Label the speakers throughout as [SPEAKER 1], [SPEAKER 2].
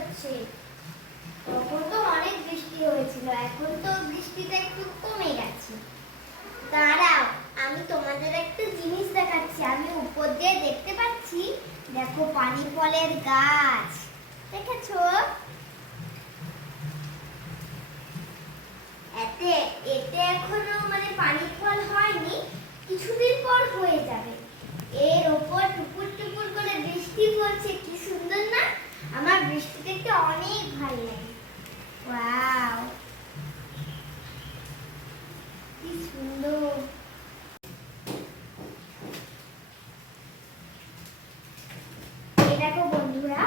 [SPEAKER 1] হচ্ছে তখন তো অনেক বৃষ্টি হয়েছিল, এখন তো বৃষ্টিটা একটু কমে গেছে। দাঁড়াও, আমি তোমাদের একটা জিনিস দেখাচ্ছি, আমি উপর দিয়ে দেখতে পাচ্ছি, দেখো পানি ফলের গাছ, দেখেছ? এতে এতে এখনও মানে পানি ফল হয়নি কিছুদিন পর হয়ে যাবে এর ওপর টুপুর টুপুর করে বৃষ্টি পড়ছে কি সুন্দর না আমার বৃষ্টি দেখতে অনেক ভালো লাগে ওয়াও কি সুন্দর এই দেখো বন্ধুরা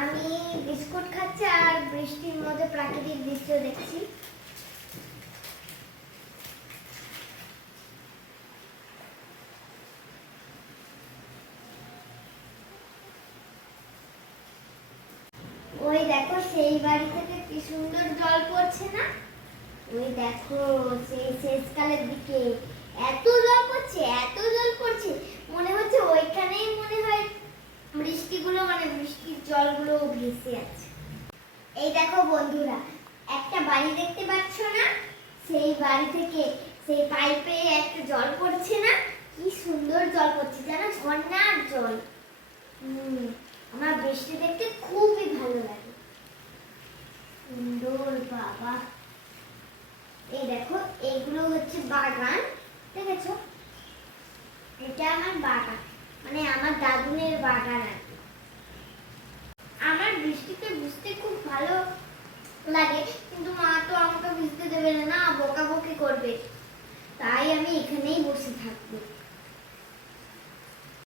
[SPEAKER 1] আমি বিস্কুট খাচ্ছি আর বৃষ্টির মধ্যে প্রাকৃতিক দৃশ্য দেখছি। ওই দেখো, সেই বাড়ি থেকে কি সুন্দর জল পড়ছে না? ওই দেখো, সেই শেষকালের দিকে এত জল পড়ছে, এত জল পড়ছে। মনে হচ্ছে ওইখানেই মনে হয় বৃষ্টিগুলো মানে বৃষ্টির জলগুলো ভেসে আছে এই দেখো বন্ধুরা, একটা বাড়ি দেখতে পাচ্ছ না? সেই বাড়ি থেকে সেই পাইপে একটা জল পড়ছে না? কি সুন্দর জল পড়ছে, যেন ঝর্ণার জল। আমার বৃষ্টি দেখতে খুবই ভালো লাগে। সুন্দর, বাবা। এই দেখো, এগুলো হচ্ছে বাগান, দেখেছ? এটা আমার বাগান মানে আমার দাদুনের বাগান আর আমার বৃষ্টিতে বুঝতে খুব ভালো লাগে, কিন্তু মা তো আমাকে বুঝতে দেবে না, বকাবকি করবে। তাই আমি এখানেই বসে থাকব।